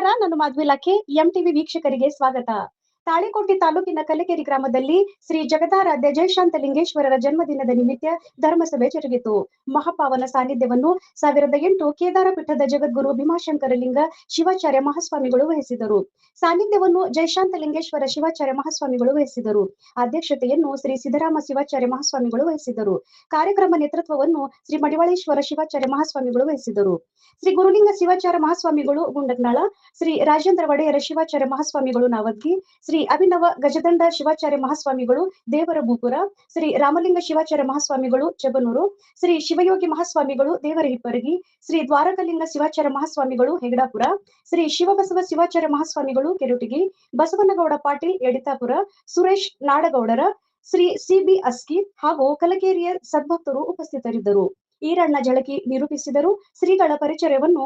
ನಮಸ್ಕಾರ. ನಾನು ಮಾಧವಿಲಾಖೆ. ಎಂಟಿವಿ ವೀಕ್ಷಕರಿಗೆ ಸ್ವಾಗತ. ತಾಳಿಕೋಟೆ ತಾಲೂಕಿನ ಕಲಕೇರಿ ಗ್ರಾಮದಲ್ಲಿ ಶ್ರೀ ಜಗದಾರಾಧ್ಯ ಜಯಶಾಂತಲಿಂಗೇಶ್ವರರ ಜನ್ಮದಿನದ ನಿಮಿತ್ತ ಧರ್ಮಸಭೆ ಜರುಗಿತು. ಮಹಾಪಾವನ ಸಾನ್ನಿಧ್ಯವನ್ನು 2008 ಕೇದಾರ ಪೀಠದ ಜಗದ್ಗುರು ಭೀಮಾಶಂಕರಲಿಂಗ ಶಿವಾಚಾರ್ಯ ಮಹಾಸ್ವಾಮಿಗಳು ವಹಿಸಿದರು. ಸಾನ್ನಿಧ್ಯವನ್ನು ಜಯಶಾಂತಲಿಂಗೇಶ್ವರ ಶಿವಾಚಾರ್ಯ ಮಹಾಸ್ವಾಮಿಗಳು ವಹಿಸಿದರು. ಅಧ್ಯಕ್ಷತೆಯನ್ನು ಶ್ರೀ ಸಿದ್ದರಾಮ ಶಿವಾಚಾರ್ಯ ಮಹಾಸ್ವಾಮಿಗಳು ವಹಿಸಿದರು. ಕಾರ್ಯಕ್ರಮ ನೇತೃತ್ವವನ್ನು ಶ್ರೀ ಮಡಿವಾಳೇಶ್ವರ ಶಿವಾಚಾರ್ಯ ಮಹಾಸ್ವಾಮಿಗಳು ವಹಿಸಿದರು. ಶ್ರೀ ಗುರುಲಿಂಗ ಶಿವಾಚಾರ್ಯ ಮಹಾಸ್ವಾಮಿಗಳು ಗುಂಡಗ್ನಾಳ, ಶ್ರೀ ರಾಜೇಂದ್ರ ಒಡೆಯರ ಶಿವಾಚಾರ್ಯ ಮಹಾಸ್ವಾಮಿಗಳು ನಾವದ್ಗಿ, ಶ್ರೀ ಅಭಿನವ ಗಜದಂಡ ಶಿವಾಚಾರ್ಯ ಮಹಾಸ್ವಾಮಿಗಳು ದೇವರಬೂಪುರ, ಶ್ರೀ ರಾಮಲಿಂಗ ಶಿವಾಚಾರ್ಯ ಮಹಾಸ್ವಾಮಿಗಳು ಚೆಬನೂರು, ಶ್ರೀ ಶಿವಯೋಗಿ ಮಹಾಸ್ವಾಮಿಗಳು ದೇವರ ಹಿಪ್ಪರಗಿ, ಶ್ರೀ ದ್ವಾರಕಲಿಂಗ ಶಿವಾಚಾರ್ಯ ಮಹಾಸ್ವಾಮಿಗಳು ಹೆಗಡಾಪುರ, ಶ್ರೀ ಶಿವಬಸವ ಶಿವಾಚಾರ್ಯ ಮಹಾಸ್ವಾಮಿಗಳು ಕೆರುಟಿಗಿ, ಬಸವನಗೌಡ ಪಾಟೀಲ್ ಯಡಿತಾಪುರ, ಸುರೇಶ್ ನಾಡಗೌಡರ, ಶ್ರೀ ಸಿಬಿ ಅಸ್ಕಿ ಹಾಗೂ ಕಲಕೇರಿಯ ಸದ್ಭಕ್ತರು ಉಪಸ್ಥಿತರಿದ್ದರು. ಈರಣ್ಣ ಜಳಕಿ ನಿರೂಪಿಸಿದರು. ಶ್ರೀಗಳ ಪರಿಚಯವನ್ನು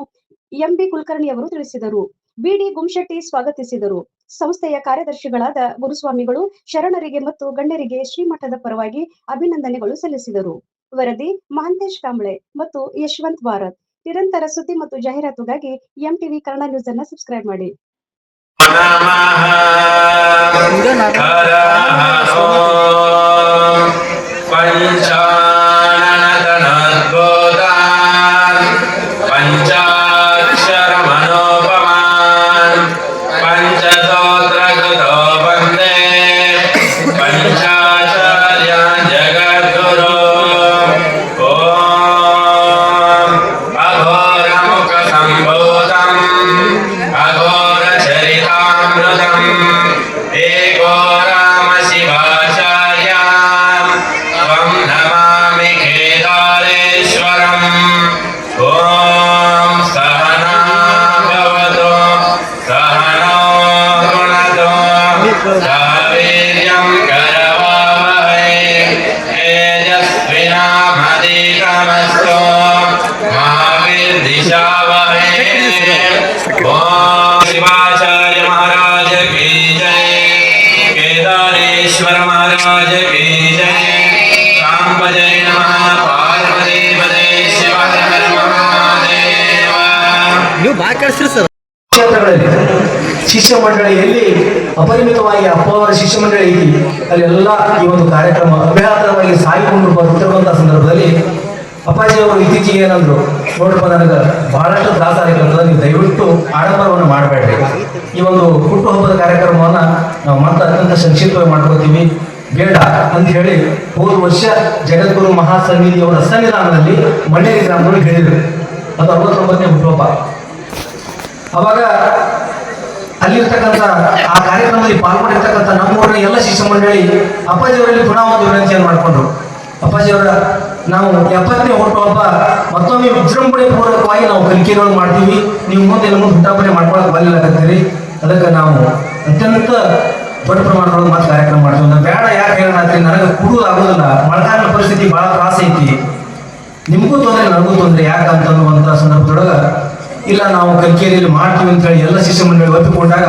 ಎಂಬಿ ಕುಲಕರ್ಣಿಯವರು ತಿಳಿಸಿದರು. ಬಿಡಿ ಗುಂಶೆಟ್ಟಿ ಸ್ವಾಗತಿಸಿದರು. ಸಂಸ್ಥೆಯ ಕಾರ್ಯದರ್ಶಿಗಳಾದ ಗುರುಸ್ವಾಮಿಗಳು ಶರಣರಿಗೆ ಮತ್ತು ಗಣ್ಯರಿಗೆ ಶ್ರೀಮಠದ ಪರವಾಗಿ ಅಭಿನಂದನೆಗಳು ಸಲ್ಲಿಸಿದರು. ವರದಿ ಮಹಾಂತೇಶ್ ಕಾಂಬ್ಳೆ ಮತ್ತು ಯಶವಂತ್ ಭಾರತ್. ನಿರಂತರ ಸುದ್ದಿ ಮತ್ತು ಜಾಹೀರಾತುಗಾಗಿ ಎಂಟಿವಿ ಕನ್ನಡ ನ್ಯೂಸ್ ಅನ್ನು ಸಬ್ಸ್ಕ್ರೈಬ್ ಮಾಡಿ. शिवाचार्य महाराज की जय, केदारेश्वर महाराज की जय, शांब जय नमः, पार्वती पदे शिव हर महादेव. ಕ್ಷೇತ್ರಗಳಲ್ಲಿ ಶಿಷ್ಯ ಮಂಡಳಿಯಲ್ಲಿ ಅಪರಿಮಿತವಾಗಿ ಅಪ್ಪವರ ಶಿಷ್ಯ ಮಂಡಳಿ ಐತಿ. ಅಲ್ಲೆಲ್ಲ ಈ ಒಂದು ಕಾರ್ಯಕ್ರಮ ಅಭ್ಯಾಸವಾಗಿ ಸಾಗಿಕೊಂಡು ಬರ್ತಿರುವಂತಹ ಸಂದರ್ಭದಲ್ಲಿ ಅಪ್ಪಾಜಿಯವರು ಇತ್ತೀಚೆಗೆ ಏನಂದ್ರು, ನೋಡ್ರಪ್ಪ ನನಗೆ ಬಹಳಷ್ಟು ತ್ರಾಸ ಆಗಿರ್ತದೆ, ನೀವು ದಯವಿಟ್ಟು ಆಡಂಬರವನ್ನು ಮಾಡಬೇಡ್ರಿ. ಈ ಒಂದು ಹುಟ್ಟುಹಬ್ಬದ ಕಾರ್ಯಕ್ರಮವನ್ನ ನಾವು ಮತ್ತೆ ಅತ್ಯಂತ ಸಂಕ್ಷಿಪ್ತವಾಗಿ ಮಾಡ್ಕೋತೀವಿ, ಬೇಡ ಅಂತ ಹೇಳಿ ಹೋದ ವರ್ಷ ಜಗದ್ಗುರು ಮಹಾಸನ್ನಿಧಿಯವರ ಸನ್ನಿಧಾನದಲ್ಲಿ ಮಣ್ಣೇರಿ ಗ್ರಾಮದಲ್ಲಿ ಹೇಳಿದರು. ಅದು 69ನೇ ಹುಟ್ಟುಹಬ್ಬ. ಅವಾಗ ಅಲ್ಲಿರ್ತಕ್ಕಂಥ ಆ ಕಾರ್ಯಕ್ರಮದಲ್ಲಿ ಪಾಲ್ಗೊಂಡಿರ್ತಕ್ಕಂಥ ನಮ್ಮೂರಿನ ಎಲ್ಲ ಶಿಷ್ಯ ಮಂಡಳಿ ಅಪ್ಪಾಜಿಯವರಲ್ಲಿ ಪುನಃ ಒಂದು ವಿನಂತಿಯನ್ನು ಮಾಡಿಕೊಂಡ್ರು. ಅಪ್ಪಾಜಿಯವರ ನಾವು 70ನೇ ಹುಟ್ಟುಹಬ್ಬ ಮತ್ತೊಮ್ಮೆ ವಿಜೃಂಭಣೆ ಪೂರ್ವಕವಾಗಿ ನಾವು ಕಲಿಕೆಗಳು ಮಾಡ್ತೀವಿ, ನೀವು ಮುಂದೆ ನಮ್ಮನ್ನು ಹುಟ್ಟಾಪನೆ ಮಾಡ್ಕೊಳಕ್ ಬರಲಿಲ್ಲಕತ್ತೀರಿ, ಅದಕ್ಕೆ ನಾವು ಅತ್ಯಂತ ದೊಡ್ಡ ಪ್ರಮಾಣದೊಳಗೆ ಮತ್ತೆ ಕಾರ್ಯಕ್ರಮ ಮಾಡ್ತೀವಿ. ಬೇಡ ಯಾಕೆ ಹೇಳತ್ರಿ, ನನಗೆ ಕುಡುವುದು ಆಗೋದಿಲ್ಲ, ಮಳೆಗಾಲದ ಪರಿಸ್ಥಿತಿ ಬಹಳ ತ್ರಾಸ ಐತಿ, ನಿಮಗೂ ತೊಂದರೆ ನನಗೂ ತೊಂದರೆ ಯಾಕಂತ ಅನ್ನುವಂಥ ಸಂದರ್ಭದೊಳಗೆ ಇಲ್ಲ ನಾವು ಕಲಿಕೆಯಲ್ಲಿ ಮಾಡ್ತೀವಿ ಅಂತ ಹೇಳಿ ಎಲ್ಲ ಶಿಷ್ಯ ಮಂಡಳಿ ಒಪ್ಪಿಕೊಂಡಾಗ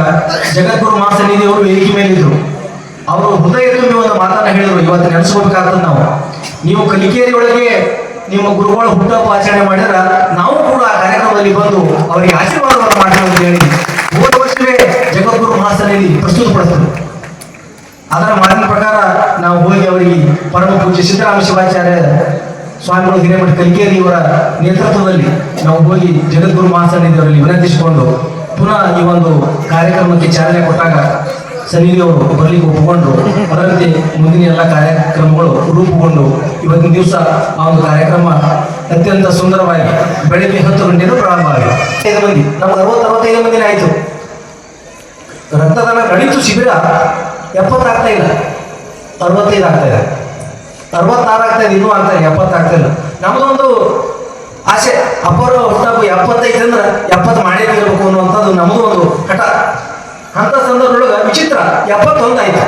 ಜಗದ್ಗುರು ಮಹಾಸನ್ನಿಧಿಯವರು ವೇದಿಕೆ ಮೇಲಿದ್ರು. ಅವರು ಹೃದಯ ತುಂಬಿ ಒಂದು ಮಾತನ್ನ ಹೇಳಿದ್ರು, ಇವತ್ತು ನೆನೆಸ್ಕೋಬೇಕಾಗ್ತದೆ ನಾವು, ನೀವು ಕಲಿಕೆಯೊಳಗೆ ನಿಮ್ಮ ಗುರುಗಳು ಹುಟ್ಟುಹಬ್ಬ ಆಚರಣೆ ಮಾಡಿದ್ರೆ ನಾವು ಕೂಡ ಆ ಕಾರ್ಯಕ್ರಮದಲ್ಲಿ ಬಂದು ಅವರಿಗೆ ಆಶೀರ್ವಾದವನ್ನು ಮಾಡ್ತೀವಿ ಅಂತ ಹೇಳಿ ಹೋದ ವರ್ಷವೇ ಜಗದ್ಗುರು ಮಹಾಸನ್ನಿಧಿ ಪ್ರಸ್ತುತಪಡಿಸಿದ್ರು. ಅದರ ಮಾತಿನ ಪ್ರಕಾರ ನಾವು ಹೋಗಿ ಅವರಿಗೆ ಪರಮ ಪೂಜ್ಯ ಸಿದ್ದರಾಮ ಶಿವಾಚಾರ್ಯ ಸ್ವಾಮಿಗಳು ಹಿರೇಮಠ ಕಲಿಕೇರಿ ಇವರ ನೇತೃತ್ವದಲ್ಲಿ ನಾವು ಹೋಗಿ ಜಗದ್ಗುರು ಮಹಾಸನ್ನಿಧಿಯವರಲ್ಲಿ ವಿನಂತಿಸಿಕೊಂಡು ಪುನಃ ಈ ಒಂದು ಕಾರ್ಯಕ್ರಮಕ್ಕೆ ಚಾಲನೆ ಕೊಟ್ಟಾಗ ಸನ್ನಿಧಿಯವರು ಬರಲಿಕ್ಕೆ ಒಪ್ಪಿಕೊಂಡ್ರು. ಅದರಂತೆ ಮುಂದಿನ ಎಲ್ಲ ಕಾರ್ಯಕ್ರಮಗಳು ರೂಪುಗೊಂಡು ಇವತ್ತಿನ ದಿವಸ ಆ ಒಂದು ಕಾರ್ಯಕ್ರಮ ಅತ್ಯಂತ ಸುಂದರವಾಗಿ ಬೆಳಗ್ಗೆ 10 ಗಂಟೆಗೂ ಪ್ರಾರಂಭ ಆಗಿದೆ. 5 ಮಂದಿ ನಮ್ಗೆ 65 ಮಂದಿನೇ ಆಯಿತು. ರಕ್ತದಾನ ನಡೀತು, ಶಿಬಿರ 70 ಆಗ್ತಾ ಇಲ್ಲ, 65 ಆಗ್ತಾ ಇದೆ, 66 ಆಗ್ತಾ ಇದೆ, ಇನ್ನೂ ಆಗ್ತಾ ಇದೆ, 70 ಆಗ್ತಾ ಇಲ್ಲ. ನಮ್ದೊಂದು ಆಸೆ, ಅಪ್ಪರು ಹುಟ್ಟುಹಬ್ಬ 75 ಅಂದ್ರೆ 70 ಮಾಡೇ ಇರಬೇಕು ಅನ್ನುವಂಥದ್ದು ನಮ್ಮದು ಒಂದು ಹಠ. ಅಂತ ಸಂದರ್ಭದೊಳಗೆ ವಿಚಿತ್ರ 71 ಆಯ್ತು.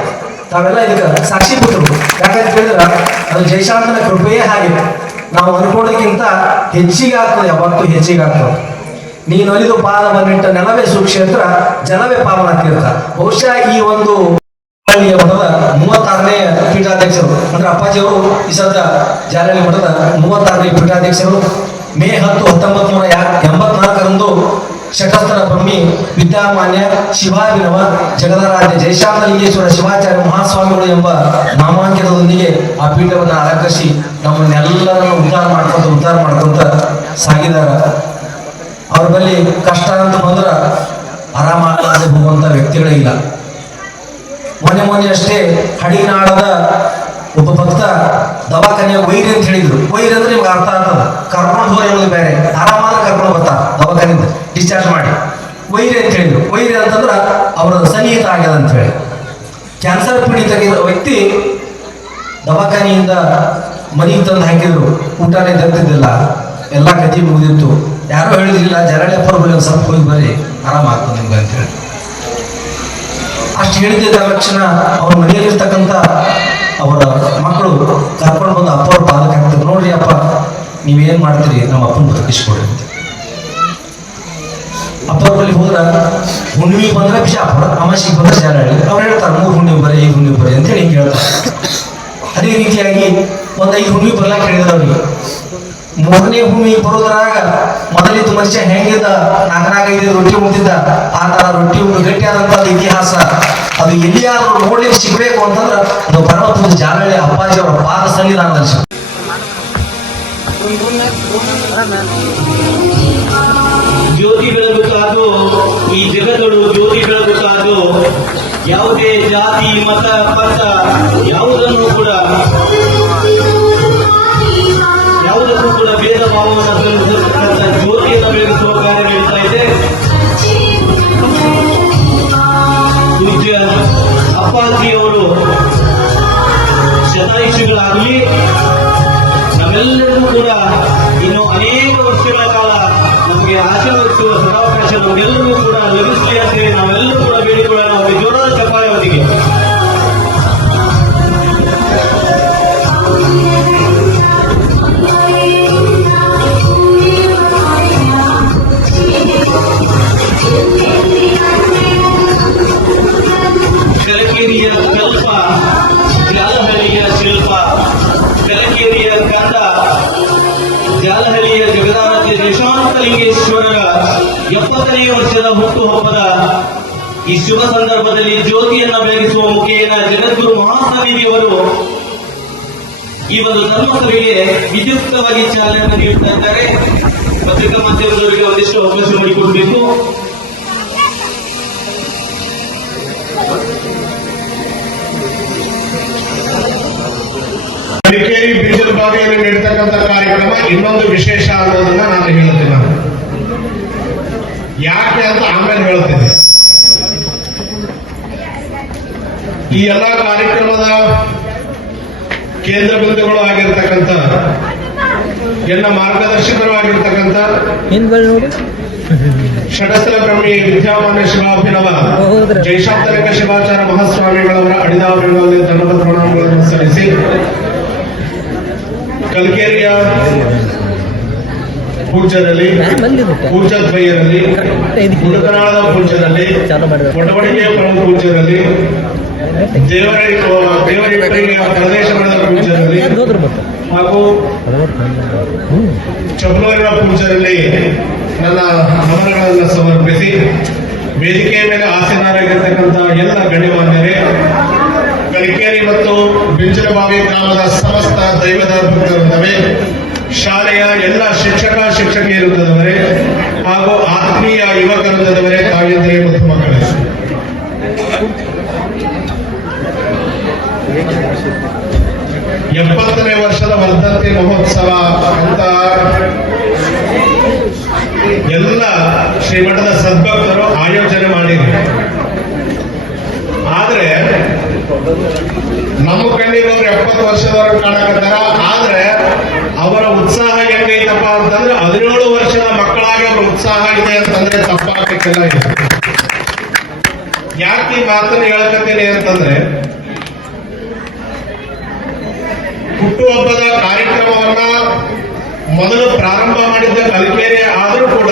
ತಾವೆಲ್ಲ ಇದಕ್ಕೆ ಸಾಕ್ಷಿಭೂತರು. ಯಾಕಂತ ಹೇಳಿದ್ರೆ ಅದು ಜಯಶಾಂತನ ಕೃಪೆಯೇ ಹಾಗೆ, ನಾವು ಅನ್ಕೊಳ್ಳೋದಕ್ಕಿಂತ ಹೆಚ್ಚಿಗೆ ಆಗ್ತದೆ, ಯಾವತ್ತೂ ಹೆಚ್ಚಿಗೆ ಆಗ್ತದೆ. ನೀನು ಅಲಿದು ಪಾದವನ್ನಿಟ್ಟ ನೆಲವೇ ಸುಕ್ಷೇತ್ರ, ಜಲವೇ ಪಾವನ ತೀರ್ಥ. ಬಹುಶಃ ಈ ಒಂದು ಮಠದ 36ನೇ ಪೀಠಾಧ್ಯಕ್ಷರು ಅಂದ್ರೆ ಅಪ್ಪಾಜಿಯವರು ಈ ಸದ್ದ ಜಾಲಹಳ್ಳಿ ಮಠದ 36ನೇ ಪೀಠಾಧ್ಯಕ್ಷರು. ಮೇ 10, 1984 ಶಟಸ್ಥರ ಬ್ರಹ್ಮಿ ವಿದ್ಯಾಮಾನ್ಯ ಶಿವಾಭಿನವ ಜಗದಾರಾಧ್ಯ ಜಯಶಾಂತಲಿಂಗೇಶ್ವರ ಶಿವಾಚಾರ್ಯ ಮಹಾಸ್ವಾಮಿಗಳು ಎಂಬ ನಾಮಾಂಕಿತದೊಂದಿಗೆ ಆ ಪೀಠವನ್ನು ಅಲಂಕರಿಸಿ ನಮ್ಮನ್ನೆಲ್ಲರನ್ನು ಉದ್ಧಾರ ಮಾಡ್ಕೊಂತ ಸಾಗಿದಾರ. ಅವ್ರ ಬಳಿ ಕಷ್ಟ ಅಂತ ಬಂದ್ರೆ ಆರಾಮಾಗದೆ ಹೋಗುವಂತ ವ್ಯಕ್ತಿಗಳೇ ಇಲ್ಲ. ಮೊನ್ನೆ ಅಷ್ಟೇ ಹಡಿನಾಳದ ಒಬ್ಬ ಭಕ್ತ ದವಾಖಾನೆಯ ವೈರಿ ಅಂತ ಹೇಳಿದ್ರು. ವೈರಿ ಅಂದ್ರೆ ನಿಮ್ಗೆ ಅರ್ಥ ಆಗ್ತದ, ಕರ್ಕೊಂಡು ಹೋಗಿ ಹೇಳೋದು ಬೇರೆ, ಆರಾಮಾದ್ರೆ ಕರ್ಕೊಂಡು ಬರ್ತಾರ ದವಾಖಾನೆಯಿಂದ ಡಿಸ್ಚಾರ್ಜ್ ಮಾಡಿ. ವೈರಿ ಅಂತ ಹೇಳಿದ್ರು. ವೈರಿ ಅಂತಂದ್ರ ಅವರ ಸನ್ನಿಹಿತ ಆಗ್ಯದ ಅಂತ ಹೇಳಿ. ಕ್ಯಾನ್ಸರ್ ಪೀಡಿತ ವ್ಯಕ್ತಿ ದವಾಖಾನೆಯಿಂದ ಮನೆಗೆ ತಂದು ಹಾಕಿದ್ರು, ಊಟನೇ ತರ್ತಿದ್ದಿಲ್ಲ, ಎಲ್ಲ ಕಥೆ ಮುಗಿದಿತ್ತು. ಯಾರೋ ಹೇಳಿದಿಲ್ಲ, ಜರಳೆಪ್ಪರ ಬಳಿ ಒಂದು ಸ್ವಲ್ಪ ಹೋಗಿ ಬರ್ರಿ ಆರಾಮಾಗ್ತದೆ ನಿಮ್ಗೆ ಅಂತ ಹೇಳಿ. ಅಷ್ಟು ಹೇಳಿದ್ದ ತಕ್ಷಣ ಅವ್ರ ಮನೆಯಲ್ಲಿರ್ತಕ್ಕಂಥ ಅವರ ಮಕ್ಕಳು ಕರ್ಕೊಂಡು ಬಂದು ಅಪ್ಪ ಅವ್ರ ಪಾದಕ್ಕೆ ಹಾಕ್ತಾರೆ. ನೋಡ್ರಿ ಅಪ್ಪ, ನೀವೇನ್ ಮಾಡ್ತೀರಿ, ನಮ್ಮ ಅಪ್ಪನ ಬದುಕಿಸ್ಕೊಡ್ರಿ ಅಂತ. ಅಪ್ಪರ ಬಳಿ ಹೋದ್ರ ಹುಣ್ಣಿಮೆ ಬಂದ್ರೆ ಬಿಜಾಪುರ, ಅಮಾಸಿಗೆ ಬಂದ್ರೆ ಜಾಲಹಳ್ಳಿ. ಅವ್ರು ಹೇಳ್ತಾರೆ 3 ಹುಣ್ಣಿಮೆ ಬರೀ 5 ಹುಣ್ಣಿಮೆ ಬರೀ ಅಂತ ಹೇಳಿ ಹಿಂಗೆ ಹೇಳ್ತಾರೆ. ಅದೇ ರೀತಿಯಾಗಿ ಒಂದು 5 ಹುಣ್ಣಿಮೆ ಬರ್ಲಾಕ್ ಹೇಳಿದ್ರು ಅವ್ರಿಗೆ. 3ನೇ ಹುಣ್ಣಿಮೆ ಬರೋದ್ರಾಗ ಮೊದಲಿದ್ದು ಮನುಷ್ಯ ಹೆಂಗಿದ್ದ, 4-5 ರೊಟ್ಟಿ ಉಂಟಿದ್ದ, ಆ ತರ ರೊಟ್ಟಿ ಉಂಟು ಗಟ್ಟಿಯಾದಂತ ಇತಿಹಾಸ ಅದು ಎಲ್ಲಿಯಾದ್ರೂ ನೋಡ್ಲಿಕ್ಕೆ ಸಿಗ್ಬೇಕು ಅಂತಂದ್ರೆ ಅದು ಪರಮಪೂಜ ಜಾಲಹಳ್ಳಿ ಅಪ್ಪಾಜಿ ಅವರ ಪಾದ ಸನ್ನಿಧಾನದಲ್ಲಿ ಸಿಗ್ತದೆ. ಜ್ಯೋತಿ ಬೆಳಗುತ್ತಾದು ಈ ಜಗತ್ತಳು ಜ್ಯೋತಿ ಬೆಳಗುತ್ತಾದು ಯಾವುದೇ ಜಾತಿ ಮತ ಪಂಥ ಯಾವುದಕ್ಕೂ ಕೂಡ ಭೇದ ಭಾವವನ್ನು ತೋರಿಸತಕ್ಕಂಥ ಜ್ಯೋತಿಯನ್ನು ಬೆಳಗಿಸುವ ಕಾರ್ಯ ನಡೀತಾ ಇದೆ. ಪೂಜ್ಯ ಅಪ್ಪಾಜಿಯವರು ಶತಾಯುಷಿಗಳಾಗಲಿ, ನಮ್ಮೆಲ್ಲರಿಗೂ ಕೂಡ ಇನ್ನು ಅನೇಕ ವರ್ಷಗಳ ಕಾಲ ನಮಗೆ ಆಶೀರ್ವದಿಸುವ ಸದಾವಕಾಶ ನಮಗೆಲ್ಲರಿಗೂ ಕೂಡ ಲಭಿಸಲಿ ಅಂತ ನಾವೆಲ್ಲರೂ ಕೂಡ ಬೇಡಿಕೊಳ್ಳೋಣ. ಒಂದು ಜೋರಾದ ಚಪ್ಪಾಳೆ ಹೊತ್ತಿಗೆ. ಕಲಕೇರಿಯ ಕಲ್ಪ, ಜಾಲಹಳ್ಳಿಯ ಶಿಲ್ಪ, ಕಲಕೇರಿಯ ಕಂದ, ಜಾಲಹಳ್ಳಿಯ ಜಗದಾರಾಧ್ಯ ಜಯಶಾಂತಲಿಂಗೇಶ್ವರರ 70ನೇ ವರ್ಷದ ಹುಟ್ಟುಹಬ್ಬದ ಈ ಶುಭ ಸಂದರ್ಭದಲ್ಲಿ ಜ್ಯೋತಿಯನ್ನ ಬೆಳಗಿಸುವ ಮುಖೇನ ಜಗದ್ಗುರು ಮಹಾಸ್ವಾಮೀಜಿಯವರು ಈ ಒಂದು ಧರ್ಮಸಭೆಗೆ ವಿದ್ಯುಕ್ತವಾಗಿ ಚಾಲನೆಯನ್ನು ನೀಡುತ್ತಾ ಇದ್ದಾರೆ. ಪತ್ರಿಕಾ ಮಾಧ್ಯಮದವರಿಗೆ ಒಂದಿಷ್ಟು ಅವಕಾಶ ಮಾಡಿಕೊಡಬೇಕು. ಕಲಿಕೇರಿ ಬೀಜದ ಬಾವಿಯಲ್ಲಿ ನಡೀತಕ್ಕಂಥ ಕಾರ್ಯಕ್ರಮ ಇನ್ನೊಂದು ವಿಶೇಷ ಅನ್ನೋದನ್ನ ನಾನು ಹೇಳ್ತೀನಿ. ಯಾಕೆ ಅಂತ ಆಮೇಲೆ ಹೇಳ್ತೀನಿ. ಈ ಎಲ್ಲ ಕಾರ್ಯಕ್ರಮದ ಕೇಂದ್ರ ಬಿಂದುಗಳು ಆಗಿರ್ತಕ್ಕಂಥ, ಎಲ್ಲ ಮಾರ್ಗದರ್ಶಕರು ಆಗಿರ್ತಕ್ಕಂಥ ಷಟಸ್ಥಲ ಬ್ರಹ್ಮಿ ವಿದ್ಯಾಮಾನ್ಯ ಶಿವಾಭಿನವ ಜಯಶಾಂತಲಿಂಗ ಶಿವಾಚಾರ್ಯ ಮಹಾಸ್ವಾಮಿಗಳವರ ಅಡಿದಾವರಣಗಳಲ್ಲಿ ಧರ್ಮದ ಪ್ರಣಾಮಗಳನ್ನು ಸಲ್ಲಿಸಿ, ಕಲಕೇರಿಯ ಪೂಜ್ಯರಲ್ಲಿ, ಪೂಜ್ಯದ್ವಯರಲ್ಲಿ, ಗುಡಕನಾಳದ ಪೂಜ್ಯರಲ್ಲಿ, ಒಡವಡಿಕೆಯ ಪ್ರಮುಖ ಪೂಜ್ಯರಲ್ಲಿ, ದೇವರಿಪರಿಗೆ ಪ್ರದೇಶ ಮಠದ ಪೂಜ್ಯರಲ್ಲಿ ಹಾಗೂ ಚಬಲೂರಿನ ಪೂಜ್ಯರಲ್ಲಿ ನನ್ನ ನಮನಗಳನ್ನು ಸಮರ್ಪಿಸಿ, ವೇದಿಕೆಯ ಮೇಲೆ ಆಸೀನರಾಗಿರ್ತಕ್ಕಂಥ ಎಲ್ಲ ಗಣ್ಯಮಾನ್ಯರೇ, ಕಲಿಕೇರಿ ಮತ್ತು ಬಿಂಚಲಬಾವಿ ಗ್ರಾಮದ ಸಮಸ್ತ ದೈವದ ಭಕ್ತವೃಂದವೇ, ಶಾಲೆಯ ಎಲ್ಲ ಶಿಕ್ಷಕ ಶಿಕ್ಷಕಿಯರುಂದದವರೇ ಹಾಗೂ ಆತ್ಮೀಯ ಯುವಕರುಂದದವರೇ, ತಾಯಂದಿರೇ ಮತ್ತು ಮಕ್ಕಳೇ, 70ನೇ ವರ್ಷದ ವರ್ಧಂತಿ ಮಹೋತ್ಸವ ಅಂತ ಎಲ್ಲ ಶ್ರೀಮಠದ ಸದ್ಭಕ್ತರು ಆಯೋಜನೆ ಮಾಡಿದ್ರು. ಆದ್ರೆ ನಮ್ಮ ಕಣ್ಣಿಗೆ ಅವರು 70 ವರ್ಷದವರು ಕಾಣಕತ್ತಾರ. ಆದ್ರೆ ಅವರ ಉತ್ಸಾಹ ಹೆಂಗೈತಪ್ಪ ಅಂತಂದ್ರೆ 17 ವರ್ಷದ ಮಕ್ಕಳಾಗಿ ಅವರ ಉತ್ಸಾಹ ಇದೆ ಅಂತಂದ್ರೆ ತಪ್ಪಾಗಲಿಕ್ಕೆಲ್ಲ ಇದೆ. ಯಾಕೆ ಈ ಮಾತನ್ನು ಹೇಳಕತ್ತೇನೆ ಅಂತಂದ್ರೆ, ಹುಟ್ಟುಹಬ್ಬದ ಕಾರ್ಯಕ್ರಮವನ್ನ ಮೊದಲು ಪ್ರಾರಂಭ ಮಾಡಿದ್ದ ಕಲಿಕೇರಿ ಆದರೂ ಕೂಡ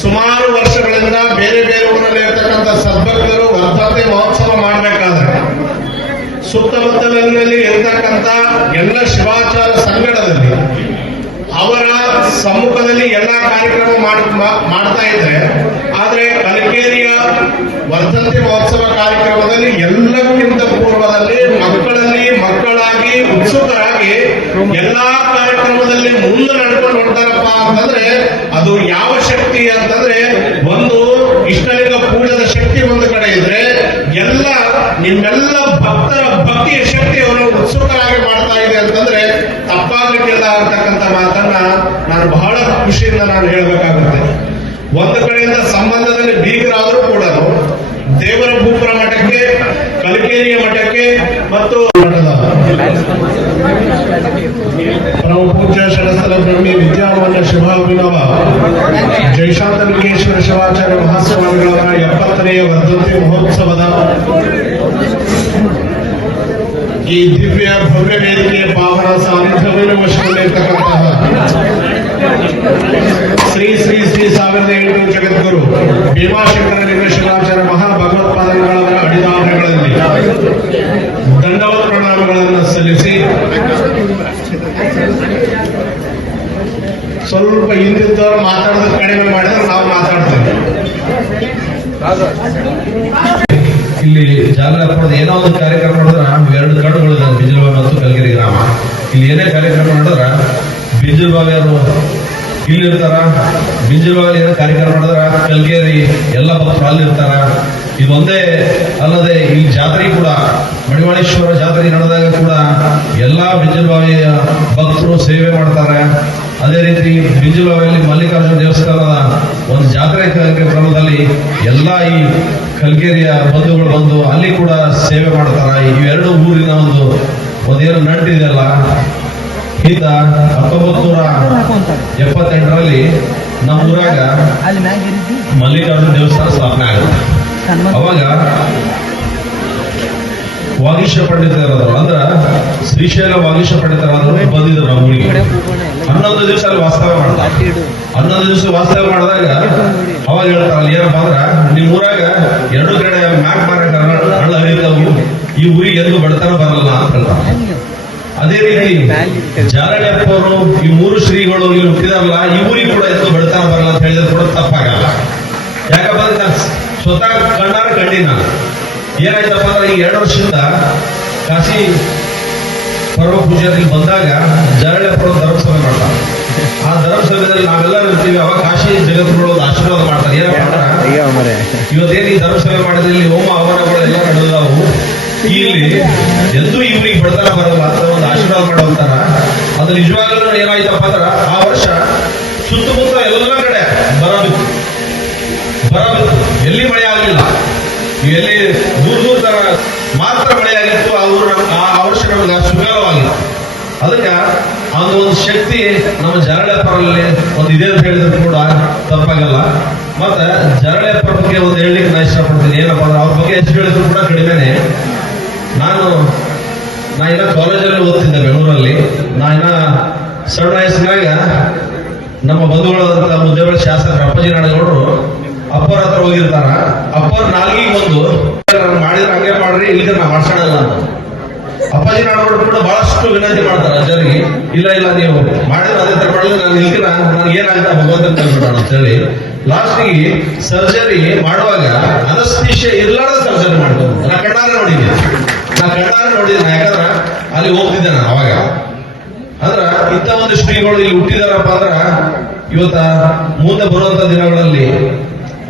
ಸುಮಾರು ವರ್ಷಗಳಿಂದ ಬೇರೆ ಬೇರೆ ಊರಲ್ಲಿ ಇರತಕ್ಕಂಥ ಸದ್ಭಕ್ತರು ವರ್ಧಂತಿ ಮಹೋತ್ಸವ ಮಾಡಬೇಕಾದ್ರೆ ಸುತ್ತಮುತ್ತಲಿನಲ್ಲಿ ಇರತಕ್ಕಂಥ ಎಲ್ಲ ಶಿವಾಚಾರ ಸಂಗಡದಲ್ಲಿ ಅವರ ಸಮ್ಮುಖದಲ್ಲಿ ಎಲ್ಲಾ ಕಾರ್ಯಕ್ರಮ ಮಾಡ್ತಾ ಇದ್ರೆ, ಆದ್ರೆ ಕಲಿಕೇರಿಯ ವರ್ಧಂತಿ ಮಹೋತ್ಸವ ಕಾರ್ಯಕ್ರಮದಲ್ಲಿ ಎಲ್ಲಕ್ಕಿಂತ ಪೂರ್ವದಲ್ಲಿ ಮಕ್ಕಳಲ್ಲಿ ಮಕ್ಕಳಾಗಿ ಉತ್ಸುಕರಾಗಿ ಎಲ್ಲಾ ಕಾರ್ಯಕ್ರಮದಲ್ಲಿ ಮುಂದೆ ನಡ್ಕೊಂಡು ಹೊಂಟಾರಪ್ಪ ಅಂತಂದ್ರೆ ಅದು ಯಾವ ಶಕ್ತಿ ಅಂತಂದ್ರೆ, ಒಂದು ಇಷ್ಟಲಿಂಗ ಪೂಜದ ಶಕ್ತಿ ಒಂದು ಕಡೆ ಇದ್ರೆ, ಎಲ್ಲ ನಿಮ್ಮೆಲ್ಲ ಭಕ್ತರ ಭಕ್ತಿಯ ಶಕ್ತಿ ಅವರು ಉತ್ಸುಕರಾಗಿ ಮಾಡ್ತಾ ಇದೆ ಅಂತಂದ್ರೆ ತಪ್ಪಾಗ್ಲಿಕ್ಕಿಲ್ಲ ಅಂತಕ್ಕಂಥ ಮಾತನ್ನ ನಾನು ಬಹಳ ಖುಷಿಯಿಂದ ನಾನು ಹೇಳಬೇಕಾಗುತ್ತೆ. ಒಂದು ಕಡೆಯಿಂದ ಸಂಬಂಧದಲ್ಲಿ ಬೀಗರಾದರೂ ಕೂಡ ದೇವರ ಭೂಪುರ ಮಠಕ್ಕೆ, ಕಲಿಕೇರಿಯ ಮಠಕ್ಕೆ ಮತ್ತು ಪರಮ ಪೂಜ್ಯ ಷಡಸ್ಥಲ ಬ್ರಹ್ಮಿ ವಿದ್ಯಾವನ್ನ ಶಿವಾಭಿನವ ಜಯಶಾಂತಲಿಂಗೇಶ್ವರ ಶಿವಾಚಾರ್ಯ ಮಹಾಸ್ವಾಮಿಗಳವರ 70ನೇ ವರ್ಧಂತಿ ಮಹೋತ್ಸವದ ಈ ದಿವ್ಯ ಭವ್ಯ ವೇದಿಕೆಯ ಪಾವನ ಸಾನ್ನಿಧ್ಯವನ್ನು ವಶದಲ್ಲಿರ್ತಕ್ಕಂತಹ ಶ್ರೀ ಶ್ರೀ ಶ್ರೀ 1800 ಜಗದ್ಗುರು ಭೀಮಾಶಂಕರ ಲಿಂಗ ಶಿವಾಚಾರ್ಯ ಮಹಾ ಭಗವತ್ಪಾದಗಳವರ ಅಡಿದಾವಣೆಗಳಲ್ಲಿ ದಂಡವತ್ ಪ್ರಣಾಮಗಳನ್ನು ಸಲ್ಲಿಸಿ, ಸ್ವಲ್ಪ ಹಿಂದಿದ್ದವರು ಮಾತಾಡೋದು ಕಡಿಮೆ ಮಾಡಿದ್ರೆ ನಾವು ಮಾತಾಡ್ತೇವೆ. ಇಲ್ಲಿ ಜಾಲಹಬ್ಬದ ಏನೋ ಒಂದು ಕಾರ್ಯಕ್ರಮ ಮಾಡಿದ್ರೆ 2 ಕಣ್ಣುಗಳಿದೆ, ಬಿಂಜಲಬಾವಿ ಮತ್ತು ಕಲಗಿರಿ ಗ್ರಾಮ. ಇಲ್ಲಿ ಏನೇ ಕಾರ್ಯಕ್ರಮ ಮಾಡಿದ್ರ ಬಿಂಜಲಬಾವಿ ಅವರು ಇಲ್ಲಿ ಇರ್ತಾರ, ಬಿಂಜಲಬಾವಿ ಏನೋ ಕಾರ್ಯಕ್ರಮ ಮಾಡಿದ್ರ ಕಲಗೇರಿ ಎಲ್ಲ ಭಕ್ತರು ಅಲ್ಲಿ ಇರ್ತಾರ. ಇದೊಂದೇ ಅಲ್ಲದೆ ಇಲ್ಲಿ ಜಾತ್ರೆ ಕೂಡ, ಮಡಿವಾಳೇಶ್ವರ ಜಾತ್ರೆ ನಡೆದಾಗ ಕೂಡ ಎಲ್ಲಾ ಬಿಂಜಲಬಾವಿಯ ಭಕ್ತರು ಸೇವೆ ಮಾಡ್ತಾರೆ. ಅದೇ ರೀತಿ ಬಿಂಜಲಬಾವಿಯಲ್ಲಿ ಮಲ್ಲಿಕಾರ್ಜುನ ದೇವಸ್ಥಾನದ ಒಂದು ಜಾತ್ರೆ ಕಾರ್ಯಕ್ರಮದಲ್ಲಿ ಎಲ್ಲಾ ಈ ಕಲಗೇರಿಯ ಬಂಧುಗಳು ಬಂದು ಅಲ್ಲಿ ಕೂಡ ಸೇವೆ ಮಾಡ್ತಾರ. ಇವೆರಡು ಊರಿನ ಒಂದೇನು ನಂಟಿದೆಯಲ್ಲ, ಈತ 1978ರಲ್ಲಿ ನಮ್ಮ ಊರಾಗ ಮಲ್ಲಿಕಾರ್ಜುನ ದೇವಸ್ಥಾನ ಸ್ಥಾಪನೆ ಆಗುತ್ತೆ. ಅವಾಗ ವಾಗೀಶ ಪಂಡಿತರಾದ್ರು, ಅಂದ್ರ ಶ್ರೀಶೈಲ ವಾಗೀಶ ಪಂಡಿತರಾದ್ರು ಬಂದಿದ್ರು ನಮ್ಮ ಊರಿಗೆ. 11 ದಿವಸ ಅಲ್ಲಿ ವಾಸ್ತವ ಮಾಡ್ತಾರೆ. 11 ದಿವಸ ವಾಸ್ತವ ಮಾಡಿದಾಗ ಅವಾಗ ಹೇಳ್ತಾರ ಅಲ್ಲಿ ಏನಪ್ಪಾ ಅಂದ್ರ, ನಿಮ್ ಊರಾಗ 2 ಕಡೆ ಮ್ಯಾಪ್ ಮಾರಕ ಹಳ್ಳ ಹರಿತಾವು, ಈ ಊರಿಗೆ ಎಂದು ಬಡತನ ಬರಲ್ಲ ಅಂತ ಹೇಳ್ತಾರೆ. ಅದೇ ರೀತಿ ಜಾರಳೆಪ್ಪ ಅವರು ಈ 3 ಶ್ರೀಗಳು ಇಲ್ಲಿ ಹುಟ್ಟಿದಾರಲ್ಲ, ಈ ಊರಿಗೆ ಕೂಡ ಎಂದು ಬಡತನ ಬರಲ್ಲ ಅಂತ ಹೇಳಿದ್ರೆ ಕೂಡ ತಪ್ಪಾಗಲ್ಲ. ಯಾಕಂದ್ರೆ ನಾನು ಸ್ವತಃ ಕಣ್ಣಾರ ಕಂಡಿನ ಏನಾಯ್ತಪ್ಪ ಅಂದ್ರೆ, ಈ 2 ವರ್ಷದಿಂದ ಕಾಶಿ ಪರಮ ಪೂಜೆಯಲ್ಲಿ ಬಂದಾಗ ಜಾರಳೆಪ್ಪ ಧರ್ಮಸಭೆ ಮಾಡ್ತಾರೆ. ಆ ಧರ್ಮಸಭೆಯಲ್ಲಿ ನಾವೆಲ್ಲರೂ ಇರ್ತೀವಿ. ಅವಾಗ ಕಾಶಿ ಜಗದ್ಗುರು ಒಂದು ಆಶೀರ್ವಾದ ಮಾಡ್ತಾರೆ. ಏನಪ್ಪ ಅಂದ್ರೆ, ಇವತ್ತೇನು ಈ ಧರ್ಮಸಭೆ ಮಾಡಿದ್ರೆ ಇಲ್ಲಿ ಹೋಮ ಹವನಗಳು ಎಲ್ಲ ನಡೆದವು, ಇಲ್ಲಿ ಎಂದೂ ಇವ್ರಿಗೆ ಬಡತನ ಬರಲ್ಲ ಅಂತ ಒಂದು ಆಶೀರ್ವಾದ ಮಾಡುವಂತಾರ. ಅದು ನಿಜವಾಗ್ಲೂ ಏನಾಯ್ತಪ್ಪ ಅಂದ್ರ, ಆ ವರ್ಷ ಸುತ್ತಮುತ್ತ ಎಲ್ಲ ಕಡೆ ಬರ ಬಿತ್ತು. ಎಲ್ಲಿ ಮಳೆ ಆಗಲಿಲ್ಲ, ಎಲ್ಲಿ ದೂರ ತರ ಮಾತ್ರ ಮಳೆ ಆಗಿತ್ತು. ಆ ವರ್ಷ ನಮ್ಗೆ ಸುಗಮವಾಗಿತ್ತು. ಅದಕ್ಕೆ ಒಂದು ಶಕ್ತಿ ನಮ್ಮ ಜಾರಳೆಪ್ಪರಲ್ಲಿ ಒಂದು ಇದೆ ಅಂತ ಹೇಳಿದ್ರು ಕೂಡ ತಪ್ಪಾಗಲ್ಲ. ಮತ್ತೆ ಜಾರಳೆಪ್ಪ ಬಗ್ಗೆ ಒಂದು ಹೇಳಲಿಕ್ಕೆ ನಾನು ಇಷ್ಟಪಡ್ತೀನಿ. ಏನಪ್ಪ ಅಂದ್ರೆ, ಅವ್ರ ಬಗ್ಗೆ ಎಷ್ಟು ಹೇಳಿದ್ರು ಕೂಡ ಕಡಿಮೆನೆ. ನಾ ಇನ್ನ ಕಾಲೇಜಲ್ಲಿ ಓದ್ತಿದ್ದೆ ಬೆಂಗಳೂರಲ್ಲಿ. ನಾ ಇನ್ನ ಸಣ್ಣ ವಯಸ್ಸಿನಾಗ ನಮ್ಮ ಬಂಧುಗಳಾದಂತಹ ಮುದ್ದೇಬೇಳೆ ಶಾಸಕರು ಅಪ್ಪಾಜಿ ನಾಡಗೌಡರು ಅಪ್ಪರ ಹತ್ರ ಹೋಗಿರ್ತಾರ. ಅಪ್ಪರ ನಾಲ್ಗಿಗೆ ಒಂದು ಮಾಡಿದ್ರೆ ಹಂಗೆ ಮಾಡ್ರಿ, ಇಲ್ಲಿಗೆ ನಾ ಮಾಡ್ಸೋಣಲ್ಲ ಅಂತ. ಅಪ್ಪಾಜಿ ನಾಡಗೌಡರು ಕೂಡ ಬಹಳಷ್ಟು ವಿನಂತಿ ಮಾಡ್ತಾರೆ ಅಜ್ಜರಿಗೆ, ಇಲ್ಲ ನೀವು ಮಾಡಿದ್ರೆ ಅದೇ ತರ ಮಾಡಿದ್ರೆ ನಾನು ಇಲ್ಲಿಗೆ ನನಗೆ ಏನಾಗುತ್ತೆ ಭಗವಂತ ಕಲ್ಬಿಡೋಣ ಅಂತ ಹೇಳಿ ಲಾಸ್ಟಿಗೆ ಸರ್ಜರಿ ಮಾಡುವಾಗ ಅನಸ್ತೀಶಿಯಾ ಇರ್ಲಾರ್ದ ಸರ್ಜರಿ ಮಾಡ್ತಾರೆ. ನಾ ಕಣ್ಣಾರೆ ನೋಡಿದ್ದೆ. ಯಾಕಂದ್ರ ಅಲ್ಲಿ ಹೋಗ್ತಿದ್ದೆ ನಾನು ಅವಾಗ. ಅಂದ್ರ ಇಂಥ ಒಂದು ಶ್ರೀಗಳು ಇಲ್ಲಿ ಹುಟ್ಟಿದಾರಪ್ಪ ಅಂದ್ರ, ಇವತ್ತ ಮುಂದೆ ಬರುವಂತ ದಿನಗಳಲ್ಲಿ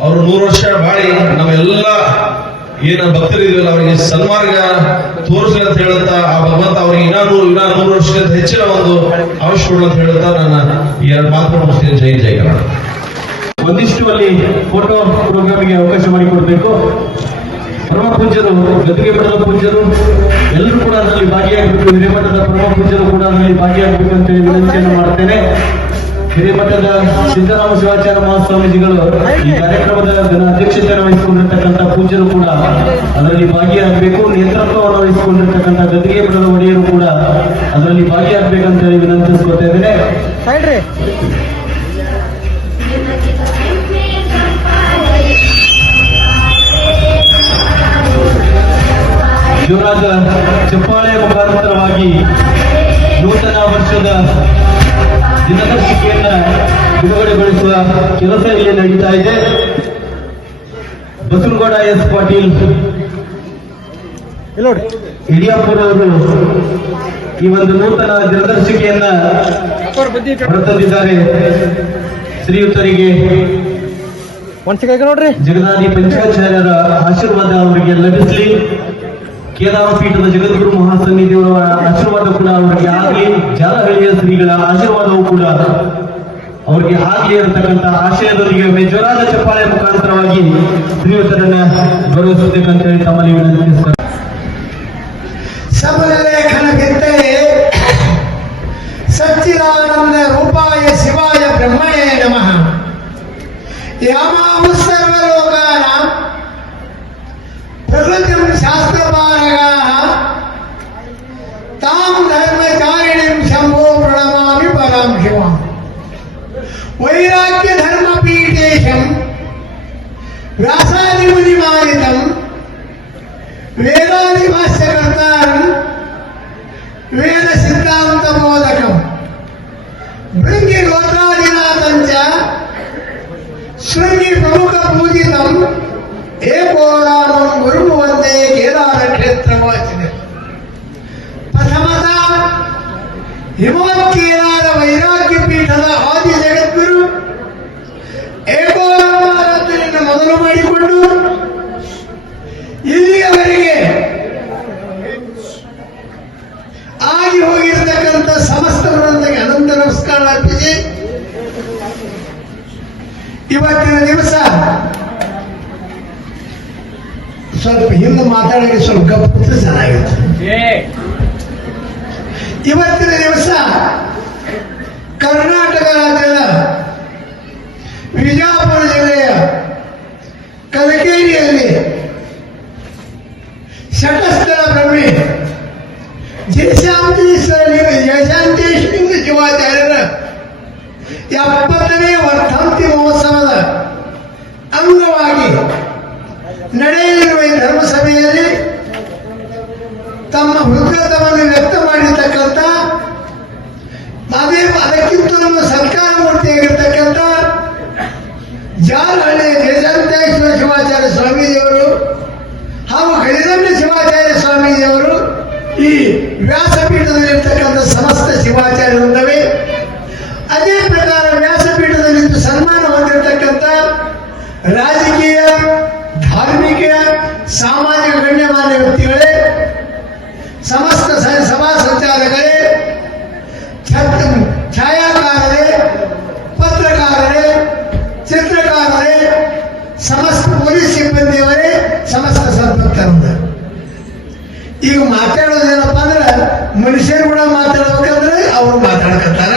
ಅವರು 100 ವರ್ಷ ಬಾಳಿ ನಾವೆಲ್ಲ ಏನ ಭಕ್ತರಿದ್ವಲ್ಲ ಅವರಿಗೆ ಸನ್ಮಾರ್ಗ ತೋರಿಸ್ಲಿ ಅಂತ ಹೇಳುತ್ತ ಆ ಭಗವಂತ ಅವ್ರಿಗೆ ಇನ್ನ 100 ವರ್ಷಕ್ಕಿಂತ ಹೆಚ್ಚಿನ ಒಂದು ಅವಶ್ಯ ಕೊಡು ಅಂತ ಹೇಳುತ್ತಾ ನನ್ನ ಈ 2 ಮಾತು ಮುಗಿಸ್ತೀನಿ. ಜೈ ಜೈ ಕರ್ನಾಟಕ. ಒಂದಿಷ್ಟು ಅಲ್ಲಿ ಫೋಟೋ ಪ್ರೋಗ್ರಾಮಿಗೆ ಅವಕಾಶ ಮಾಡಿಕೊಡ್ಬೇಕು. ಪರಮ ಪೂಜ್ಯರು, ಗದ್ದಿಗೆ ಮಠದ ಪೂಜ್ಯರು ಎಲ್ಲರೂ ಕೂಡ ಅದರಲ್ಲಿ ಭಾಗಿಯಾಗಬೇಕು. ಹಿರೇಮಠದ ಪರಮ ಪೂಜ್ಯರು ಕೂಡ ಅದರಲ್ಲಿ ಭಾಗಿಯಾಗಬೇಕು ಅಂತ ಹೇಳಿ ವಿನಂತಿಯನ್ನು ಮಾಡ್ತೇನೆ. ಹಿರೇಮಠದ ಸಿದ್ದರಾಮ ಶಿವಾಚಾರ್ಯ ಮಹಾಸ್ವಾಮೀಜಿಗಳು ಈ ಕಾರ್ಯಕ್ರಮದ ಅಧ್ಯಕ್ಷತೆಯನ್ನು ವಹಿಸಿಕೊಂಡಿರ್ತಕ್ಕಂಥ ಪೂಜ್ಯರು ಕೂಡ ಅದರಲ್ಲಿ ಭಾಗಿಯಾಗಬೇಕು. ನೇತೃತ್ವವನ್ನು ವಹಿಸಿಕೊಂಡಿರ್ತಕ್ಕಂಥ ಗದ್ದಿಗೆ ಮಠದ ಒಡೆಯರು ಕೂಡ ಅದರಲ್ಲಿ ಭಾಗಿಯಾಗಬೇಕಂತ ಹೇಳಿ ವಿನಂತಿಸ್ಕೊತಾ ಇದ್ದೇನೆ. ಜೋರಾದ ಚಪ್ಪಾಳೆಯ ಮುಖಾಂತರವಾಗಿ ನೂತನ ವರ್ಷದ ದಿನದರ್ಶಿಕೆಯನ್ನ ಬಿಡುಗಡೆಗೊಳಿಸುವ ಕೆಲಸ ಇಲ್ಲಿ ನಡೀತಾ ಇದೆ. ಬಸವನಗೌಡ ಎಸ್ ಪಾಟೀಲ್ ಯಡಿಯಾಪುರ ಅವರು ಈ ಒಂದು ನೂತನ ದಿನದರ್ಶಿಕೆಯನ್ನ ಹೊರತಂದಿದ್ದಾರೆ. ಶ್ರೀಯುತರಿಗೆ ಜಗದಾದಿ ಪಂಚಾಚಾರ್ಯರ ಆಶೀರ್ವಾದ ಅವರಿಗೆ ಲಭಿಸಲಿ. ಕೇದಾರ ಪೀಠದ ಜಗದ್ಗುರು ಮಹಾಸನ್ನಿಧಿಯವರ ಆಶೀರ್ವಾದ ಕೂಡ ಅವರಿಗೆ ಆಗಲಿ. ಜಾಲಹಳ್ಳಿಯ ಶ್ರೀಗಳ ಆಶೀರ್ವಾದವೂ ಕೂಡ ಅವರಿಗೆ ಆಗಲಿ ಇರತಕ್ಕಂಥ ಆಶಯದೊಂದಿಗೆ ಜೋರಾದ ಚಪ್ಪಾಳೆ ಮುಖಾಂತರವಾಗಿ ಶ್ರೀಯುತರನ್ನ ಗೌರವಿಸಬೇಕಂತ ಹೇಳಿ ತಮ್ಮಲ್ಲಿ ವಿನಂತಿಸುತ್ತಾರೆ. ಸಮಲೇಖನ ಭಿತ್ತಯೇ ಸಚ್ಚಿದಾನಂದ ರೂಪಾಯ ಶಿವಾಯ ಬ್ರಹ್ಮಣೇ ನಮಃ. ಯಾಮಾವು ಸರ್ವಲೋಕಾನಾಂ ಪ್ರಕೃತಿಂ ಶಾಸ್ತ್ರಪಾರಗಾಃ ತಾಂ ಧರ್ಮಚಾರಿಣಿಂ ಶಂಭೋ ಪ್ರಣಮಾಮಿ ಪರಾಂ ಶಿವಾಂ. ವೈರಾಗ್ಯ ಧರ್ಮಪೀಠೇಶಂ ವ್ಯಾಸಾದಿಮುನಿಮಾನಿತಂ ವೇದಾದಿಭಾಷ್ಯಕರ್ತಾರಂ ವೇದ ಸಿದ್ಧಾಂತ ಬೋಧಕಂ ಭೃಂಗಿ ಗೋತ್ರಾದಿನಾಥಂಚ ಶೃಂಗಿ ಪ್ರಮುಖ ಪೂಜಿತಂ ಏಕೋ ರಾಮಂ ಗುರು ವಂದೇ ಕೇದಾರ ಕ್ಷೇತ್ರವಾಸಿದೆ. ಪ್ರಥಮತ ಹಿಮವತ್ ಕೇದಾರ ವೈರಾಗ್ಯ ಪೀಠದ ಆದಿ ಜಗದ್ಗುರು ಏಕೋ ರಾಮಾರಾಧನೆಯನ್ನು ಮೊದಲು ಮಾಡಿಕೊಂಡು ಇಲ್ಲಿಯವರೆಗೆ ಆಗಿ ಹೋಗಿರತಕ್ಕಂಥ ಸಮಸ್ತ ವೃಂದಕ್ಕೆ ಅನಂತ ನಮಸ್ಕಾರ ಅರ್ಪಿಸಿ ಇವತ್ತಿನ ದಿವಸ ಸ್ವಲ್ಪ ಹಿಂದೆ ಮಾತಾಡೋಕೆ ಸ್ವಲ್ಪ ಗಪ್ಪ ಚೆನ್ನಾಗಿತ್ತು. ಇವತ್ತಿನ ದಿವಸ ಕರ್ನಾಟಕ ರಾಜ್ಯದ ವಿಜಯಪುರ ಜಿಲ್ಲೆಯ ಕಲಕೇರಿಯಲ್ಲಿ ಶಟಸ್ಥಳ ಬ್ರಹ್ಮಿ ಜಯಶಾಂತೇಶ್ವರ ಶಿವಾಚಾರ್ಯರ 70ನೇ ವರ್ಧಂತಿ ಮಹೋತ್ಸವದ ಅಂಗವಾಗಿ ನಡೆಯಲಿರುವ ಈ ಧರ್ಮಸಭೆಯಲ್ಲಿ ತಮ್ಮ ಹೃದಯವನ್ನು ವ್ಯಕ್ತ ಮಾಡಿರ್ತಕ್ಕಂಥ ಅದಕ್ಕಿಂತಲೂ ಸರ್ಕಾರ ಮೂರ್ತಿಯಾಗಿರ್ತಕ್ಕಂಥ ಜಾಲಹಳ್ಳಿಯ ಜಯಶಾಂತೇಶ್ವರ ಶಿವಾಚಾರ್ಯ ಸ್ವಾಮೀಜಿಯವರು ಹಾಗೂ ಗಡಿದಂಡ ಶಿವಾಚಾರ್ಯ ಸ್ವಾಮೀಜಿಯವರು ಈ ವ್ಯಾಸಪೀಠದಲ್ಲಿರ್ತಕ್ಕಂಥ ಸಮಸ್ತ ಶಿವಾಚಾರ್ಯ ವೃಂದವೇ. ಅದೇ ಪ್ರಕಾರ ವ್ಯಾಸಪೀಠದಲ್ಲಿದ್ದು ಸನ್ಮಾನ ಹೊಂದಿರತಕ್ಕಂಥ ರಾಜಕೀಯ, ಧಾರ್ಮಿಕ, ಸಾಮಾಜಿಕ ಗಣ್ಯಮಾನ್ಯ ವ್ಯಕ್ತಿಗಳೇ, ಸಮಸ್ತ ಸಭಾ ಸಂಚಾಲಕರೇ, ಛಾಯಾಕಾರರೇ, ಪತ್ರಕಾರರೇ, ಚಿತ್ರಕಾರರೇ, ಸಮಸ್ತ ಪೊಲೀಸ್ ಸಿಬ್ಬಂದಿಯವರೇ, ಸಮಸ್ತ ಸದ್ಭಕ್ತರಿಂದ ಈಗ ಮಾತಾಡೋದೇನಪ್ಪ ಅಂದ್ರೆ ಮನುಷ್ಯರು ಕೂಡ ಮಾತಾಡ್ಬೇಕಂದ್ರೆ ಅವರು ಮಾತಾಡ್ಕತ್ತಾರ.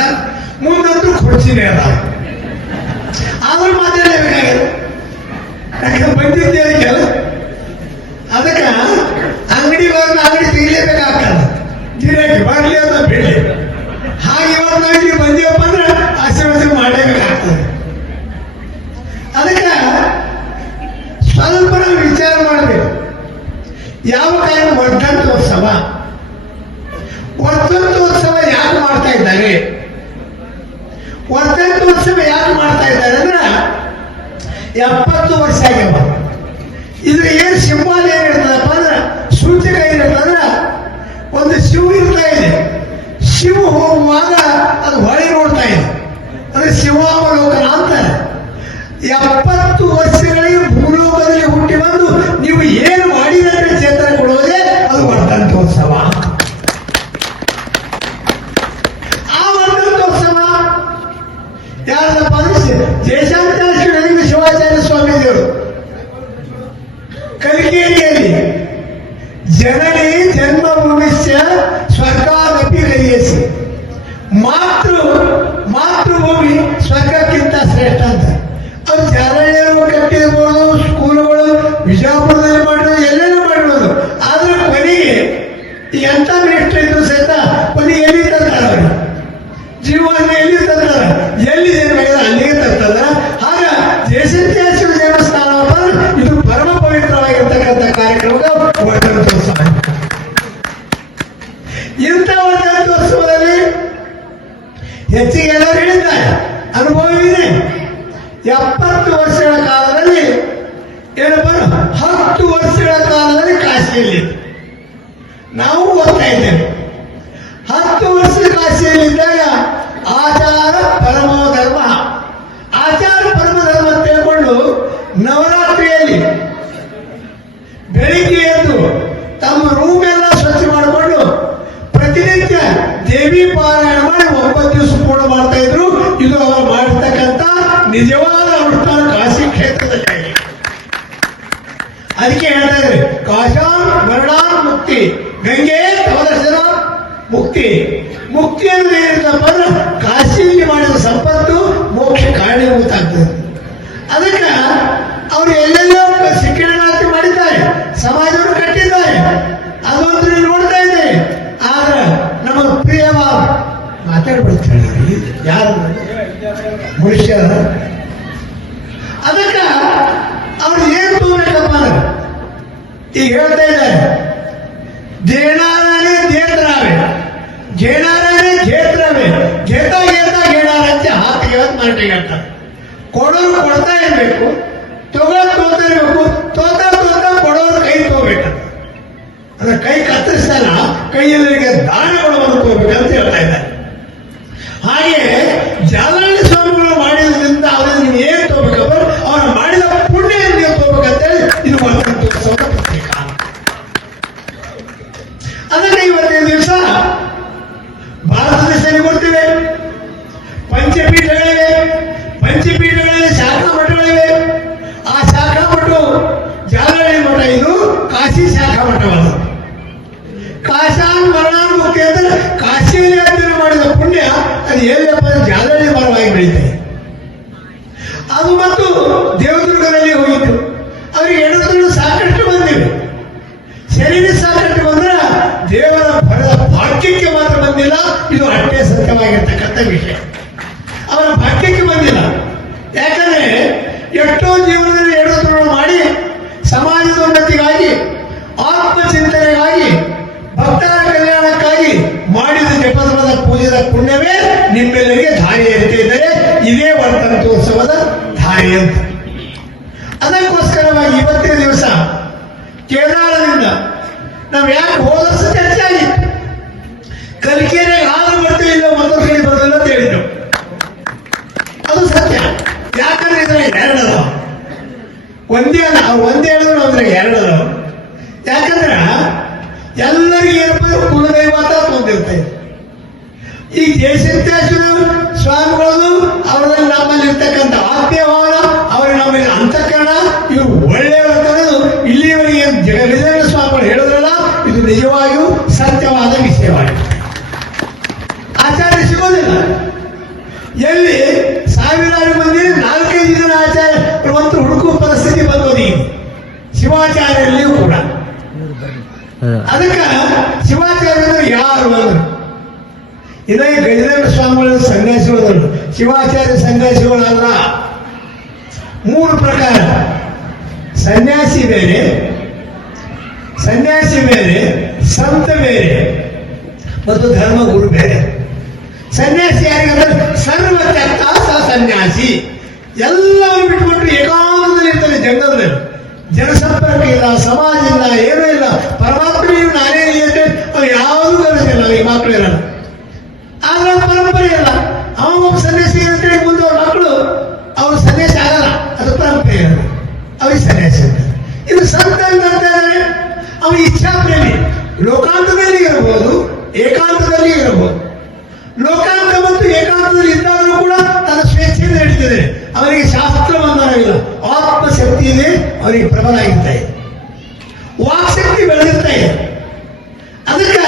ಮುಂದಂತೂ ಖುರ್ಚಿನೇ ಅದ, ಆದ್ರೂ ಮಾತಾಡಲೇಬೇಕಾಗಿದೆ. ಯಾಕಂದ್ರೆ ಬಂದಿದ್ದೆ ಅದಕ್ಕೆಲ್ಲ. ಅದಕ್ಕೆ ಅಂಗಡಿ ಬಂದು ಅಂಗಡಿ ತೆಗಿಲೇಬೇಕಾಗ್ತದೆ. ಗಿರಾಕಿ ಬರಲಿ ಅಂತ ಬೇಡಿ. ಹಾಗೆ ಇವತ್ತು ನಾವು ಇಲ್ಲಿ ಬಂದೀವಪ್ಪ ಅಂದ್ರೆ ಆಶೀರ್ವಾದ ಮಾಡಲೇಬೇಕಾಗ್ತದೆ. ಅದಕ್ಕೆ ಸ್ವಲ್ಪ ನಾವು ವಿಚಾರ ಮಾಡಬೇಕು. ಯಾವ ಕಾರಣ ವರ್ಧಂತೋತ್ಸವ ಯಾಕೆ ಮಾಡ್ತಾ ಇದ್ದಾರೆ? ವರ್ಧಂತೋತ್ಸವ ಯಾಕೆ ಮಾಡ್ತಾ ಇದ್ದಾರೆ ಅಂದ್ರೆ 70 ವರ್ಷ ಆಗ್ಯಾವ. ಇದು ಏನ್ ಸಿಂಬಲ್ ಏನಿರ್ತದಪ್ಪ ಅಂದ್ರೆ, ಸೂಚಕ ಏನಿರ್ತಂದ್ರ ಒಂದು ಶಿವ ಇರ್ತಾ ಇದೆ. ಶಿವ ಹೋಗುವಾಗ ಅದು ಹೊಳೆ ನೋಡ್ತಾ ಇದೆ, ಅದು ಶಿವಾವಲೋಕನ ಅಂತಾರೆ. 70 ವರ್ಷಗಳಿಗೆ ಭೂಲೋಕದಲ್ಲಿ ಹುಟ್ಟಿ ಬಂದು ನೀವು ಏನು ಮಾಡಿದರೆ ಚೇತನ ಕೊಡುವುದೇ ಅದು ವರ್ಧಂತೋತ್ಸವ. ಆ ವರ್ಧಂತೋತ್ಸವ ಯಾರದಪ್ಪ ಅಂದ್ರೆ ಜಯಶಾಂತೇಶ್ವರ ಶಿವಾಚಾರ್ಯ ಸ್ವಾಮೀಜಿಯವರು ಕಲಿಕೇರಿಯಲ್ಲಿ ಜನನಿ ಜನ್ಮ ಭೂಮಿಶ್ಚ ಸ್ವರ್ಗಾದಪಿ ಗರಿಯಸಿ. ಮಾತೃಭೂಮಿ ಸ್ವರ್ಗಕ್ಕಿಂತ ಶ್ರೇಷ್ಠ ಅಂತ. ಅದು ಜಾರಳ್ಳಿಯವರು ಕಟ್ಟಿರ್ಬೋದು, ಸ್ಕೂಲುಗಳು ವಿಜಯಪುರದಲ್ಲಿ ಮಾಡಿರೋದು, ಎಲ್ಲೆಲ್ಲೂ ಮಾಡಿರೋದು. ಆದ್ರೆ ಕೊನೆಗೆ ಎಂತ ನಿಷ್ಠೆ ಇದ್ರು ಸಹಿತ ಕೊನೆಗೆ ಎಲ್ಲಿ ತಂದಾರ ಅವರು ಜೀವನ ಎಲ್ಲಿ ತಂದಾರ, ಎಲ್ಲಿ ಜನ್ಮ ಅಲ್ಲಿಗೆ ತರ್ತದ. ಆಗ ಜಯಶಾಂತೇಶ್ವರ ದೇವಸ್ಥಾನ ಇದು ಪರಮ ಪವಿತ್ರವಾಗಿರ್ತಕ್ಕಂಥ ಕಾರ್ಯಕ್ರಮದ ವರ್ಧಂತೋತ್ಸವ. ಇಂಥ ವರ್ಧಂತೋತ್ಸವದಲ್ಲಿ ಹೆಚ್ಚಿಗೆ ಎಲ್ಲರೂ ಕಾಶಿಯಲ್ಲಿ. ನಾವು ಓದ್ತಾ ಇದ್ದೇವೆ. 10 ವರ್ಷ ಕಾಶಿಯಲ್ಲಿದ್ದಾಗ ಆಚಾರ ಪರಮೋ ಧರ್ಮ, ಆಚಾರ ಪರಮ ಧರ್ಮ ತಿಳ್ಕೊಂಡು ನವರಾತ್ರಿಯಲ್ಲಿ ಬೆಳಿಗ್ಗೆ ಎದ್ದು ತಮ್ಮ ರೂಮ್ ಎಲ್ಲ ಸ್ವಚ್ಛ ಮಾಡಿಕೊಂಡು ಪ್ರತಿನಿತ್ಯ ದೇವಿ ಪಾರಾಯಣ ಮಾಡಿ 9 ದಿವಸ ಪೂರ್ಣ ಮಾಡ್ತಾ ಇದ್ರು. ಇದು ಅವರು ಮಾಡತಕ್ಕಂತ ನಿಜವಾದ ಅನುಷ್ಠಾನ ಕಾಶಿ ಕ್ಷೇತ್ರದಲ್ಲಿ. ಅದಕ್ಕೆ ಹೇಳ್ತಾ ಇದ್ದಾರೆ ಕಾಶಾನ್ ಮರಣಾನ್ ಮುಕ್ತಿ, ಗಂಗೆ ತವದರ್ಶನ ಮುಕ್ತಿ. ಮುಕ್ತಿ ಅಂದ್ರೆ ಏನಿಲ್ಲಪ್ಪ ಅಂದ್ರೆ ಕಾಶಿಯಲ್ಲಿ ಮಾಡಿದ ಸಂಪತ್ತು ಮೋಕ್ಷ ಕಾರಣೀಭೂತ ಆಗ್ತದೆ. ಅದಕ್ಕೆ ಅವರು ಎಲ್ಲೆಲ್ಲೋ ಶಿಕ್ಷಣಾರ್ಥಿ ಮಾಡಿದ್ದಾರೆ, ಸಮಾಜವನ್ನು ಕಟ್ಟಿದ್ದಾರೆ, ಅದೊಂದು ನೀವು ನೋಡ್ತಾ ಇದ್ದೇವೆ. ಆದ್ರೆ ನಮ್ಮ ಪ್ರಿಯವಾದ ಮಾತಾಡ್ಬಿಡ್ತಾರೆ ಯಾರು ಮನುಷ್ಯ. ಅದಕ್ಕೆ ಅವ್ರು ಏನ್ ತೋರ್ಬೇಕಪ್ಪ ಅಂದ್ರೆ ಈಗ ಹೇಳ್ತಾ ಇದ್ದಾರೆ ಜೇನಾರನೇ ಜೇತ್ರಾವೆ, ಜೇನಾರನೇ ಜೇತ್ರವೆ, ಜೇತ ಗೇತ ಗೇಣಾರಂತೆ ಹಾತಿಗೆ ಮಾರ್ಟಿಗೆ ಅಂತ. ಕೊಡೋರು ಕೊಡ್ತಾ ಇರ್ಬೇಕು, ತೋತಾ ಇರ್ಬೇಕು, ತೋತಾ ಕೊಡೋರು ಕೈ ತಗೋಬೇಕಂತ. ಅಂದ್ರೆ ಕೈ ಕತ್ತರಿಸಲ್ಲ, ಕೈಯಲ್ಲಿಗೆ ದಾನಗಳನ್ನು ತಗೋಬೇಕಂತ ಹೇಳ್ತಾ ಇದ್ದಾರೆ. ಹಾಗೆ ಜಾಲಹಳ್ಳಿ ಸ್ವಾಮಿಗಳು ಮಾಡಿದ್ರಿಂದ ಅವರಿಂದ ನೀವು ಏನ್ ತಗೋಬೇಕಪ್ಪ, ಅವ್ರು ಮಾಡಿದ ಪುಣ್ಯ ನೀವು ತಗೋಬೇಕಂತೇಳಿ ಇದು ಉತ್ಸವದ ಪತ್ರಿಕ. ಅದಕ್ಕೆ ಇವತ್ತಿನ ದಿವಸ ಭಾರತ ದೇಶದಲ್ಲಿ ಕೊಡ್ತೇವೆ ಪಂಚಪೀಠಗಳಿವೆ. ಪಂಚಪೀಠಗಳಲ್ಲಿ ಶಾಖಾ ಮಠಗಳಿವೆ. ಆ ಶಾಖಾ ಮಠ ಜಾಲಹಳ್ಳಿ ಮಠ, ಇದು ಕಾಶಿ ಶಾಖಾ ಮಠವಲ್ಲ. ಕಾಶಾನ್ ಮರಣಾನ್ ಮುಕ್ತಿ ಅಂದ್ರೆ ಕಾಶಿಯಲ್ಲಿ ಅಧ್ಯಯನ ಮಾಡಿದ ಪುಣ್ಯ ಅದು ಎಲ್ಲಪ್ಪ ಜಾಲಹಳ್ಳಿ ಮರವಾಗಿ ಬೆಳೀತದೆ. ಅದು ಮತ್ತು ದೇವದುರ್ಗದಲ್ಲಿ ಹೋಗಿತ್ತು. ಅವರಿಗೆ ಹೆಣ್ಣು ಸಾಕಷ್ಟು ಬಂದಿವೆ, ಶರೀರ ಸಾಕಷ್ಟು ಬಂದ್ರೆ ದೇವರ ಫಲದ ಭಾಗ್ಯಕ್ಕೆ ಮಾತ್ರ ಬಂದಿಲ್ಲ. ಇದು ಅಷ್ಟೇ ಸತ್ಯವಾಗಿರ್ತಕ್ಕಂಥ ವಿಷಯ. ಅವರ ಭಾಗ್ಯಕ್ಕೆ ಬಂದಿಲ್ಲ. ಯಾಕಂದ್ರೆ ಎಷ್ಟೋ ಜೀವನದಲ್ಲಿ ಎಡತುರುಳು ಮಾಡಿ ಸಮಾಜದ ಉನ್ನತಿಗಾಗಿ, ಆತ್ಮಚಿಂತನೆಗಾಗಿ, ಭಕ್ತರ ಕಲ್ಯಾಣಕ್ಕಾಗಿ ಮಾಡಿದ ಜಪದ ಪೂಜೆದ ಪುಣ್ಯವೇ ನಿಮ್ಮೆಲ್ಲರಿಗೆ ಧಾರೆ ಏರ್ತಾ ಇದ್ದಾರೆ. ಇದೇ ವರ್ತಂತೋತ್ಸವದ ಧಾರೆ ಅಂತ. ಅದಕ್ಕೋಸ್ಕರವಾಗಿ ಇವತ್ತಿನ ದಿವಸ ಕೇರಳದಿಂದ ನಾವು ಯಾಕೆ ಹೋದ ವರ್ಷ ಚರ್ಚೆ ಆಗಿತ್ತು, ಕಲಿಕೆರೆಗೆ ಹಾಲು ಬರ್ತೇ ಇಲ್ಲ, ಮತ್ತೊಂದು ಕಡೆ ಬರೋದಿಲ್ಲ ಅಂತ ಹೇಳಿದ್ರು. ಅದು ಸತ್ಯ. ಯಾಕಂದ್ರೆ ಇದ್ರಾಗ 2 ಅದಾವ, ಒಂದೇ ಅಲ್ಲ. ಒಂದೇ ಹೇಳಿದ್ರು ಅದ್ರಾಗ 2 ಅದಾವ. ಯಾಕಂದ್ರೆ ಎಲ್ಲರಿಗೂ ಏನಪ್ಪ ಕುಲದೈವತ ಹೊಂದಿರ್ತದೆ. ಈ ದೇಶಾಂತೇಶ್ವರ ಸ್ವಾಮಿಗಳು ಅವರಲ್ಲಿ ನಮ್ಮಲ್ಲಿ ಇರ್ತಕ್ಕಂಥ ಆತ್ಮೀಯ ಭಾವನ, ಅವ್ರಿಗೆ ನಮ್ಮಲ್ಲಿ ಅಂತಃಕರಣ, ಇವರು ಒಳ್ಳೆಯವರನ್ನೋದು ಇಲ್ಲಿಯವರೆಗೆ ಜಗವಿಜಯ ಸ್ವಾಮಿಗಳು ಹೇಳಿದ್ರಲ್ಲ, ಇದು ನಿಜವಾಗಿಯೂ ಸತ್ಯವಾದ ವಿಷಯವಾಗಿದೆ. ಆಚಾರ್ಯ ಸಿಗೋದಿಲ್ಲ. ಎಲ್ಲಿ ಸಾವಿರಾರು ಮಂದಿ 4-5 ಜನ ಆಚಾರ್ಯವಂತರು ಹುಡುಕುವ ಪರಿಸ್ಥಿತಿ ಬಂದೋದಿ ಶಿವಾಚಾರ್ಯರಲ್ಲಿಯೂ ಕೂಡ. ಅದಕ್ಕೆ ಶಿವಾಚಾರ್ಯರು ಯಾರು ಅಂದ್ರು, ಇದೇ ಗಜೇಂದ್ರ ಸ್ವಾಮಿಗಳ ಸನ್ಯಾಸಿಗಳು. ಶಿವಾಚಾರ್ಯ ಸನ್ಯಾಸಿಗಳಲ್ಲ. 3 ಪ್ರಕಾರ: ಸನ್ಯಾಸಿ ಬೇರೆ, ಸನ್ಯಾಸಿ ಬೇರೆ, ಸಂತ ಬೇರೆ, ಮತ್ತು ಧರ್ಮಗುರು ಬೇರೆ. ಸನ್ಯಾಸಿ ಯಾರಿಗಂದ್ರೆ ಸರ್ವ ತ್ಯಕ್ತ ಸನ್ಯಾಸಿ. ಎಲ್ಲವನ್ನು ಬಿಟ್ಬಿಟ್ಟು ಏಕಾಂತದಲ್ಲಿ ಇರ್ತಾರೆ ಜಂಗಲದಲ್ಲಿ. ಜನಸಂಪರ್ಕ ಇಲ್ಲ, ಸಮಾಜ ಇಲ್ಲ, ಏನೂ ಇಲ್ಲ. ಪರಮಾತ್ಮನಿಗೂ ನಾನೇ ಅಂತ ಅವ್ರು ಯಾವುದೂ ಕಲಿಸಿಲ್ಲ. ಈ ಮಕ್ಕಳು ಇರಲ್ಲ. ಆದ್ರೆ ಪರಂಪರೆ ಇಲ್ಲ. ಅವ ಒಬ್ಬ ಸನ್ಯಾಸಿ ಅಂತೇಳಿ ಮುಂದೆ ಅವ್ರ ಮಕ್ಕಳು ಅವ್ರು ಸನ್ಯಾಸಿ ಆಗಲ್ಲ. ಅದು ಪರಂಪರೆ ಇರಲ್ಲ, ಅವ್ರಿಗೆ ಸನ್ಯಾಸಿ ಅಂತ. ಇದು ಸಂತ ಅಂತಂದ್ರೆ ಅವ ಇಚ್ಛಾಪ್ರೇಮಿ. ಲೋಕಾಂತದಲ್ಲಿ ಇರಬಹುದು, ಏಕಾಂತದಲ್ಲಿ ಇರಬಹುದು. ಲೋಕಾಂತ ಮತ್ತು ಏಕಾಂತದಲ್ಲಿ ಇದ್ದಾಗಲೂ ಕೂಡ ತನ್ನ ಸ್ವೇಚ್ಛೆಯಿಂದ ನಡೀತಿದೆ. ಅವರಿಗೆ ಶಾಸ್ತ್ರ ಬಂಧನವಿಲ್ಲ, ಆತ್ಮಶಕ್ತಿ ಇದೆ, ಅವರಿಗೆ ಪ್ರಬಲ ಆಗಿರ್ತಾ ಇದೆ, ವಾಕ್ಶಕ್ತಿ ಬೆಳೆದಿರ್ತಾ ಇದೆ. ಅದಕ್ಕೆ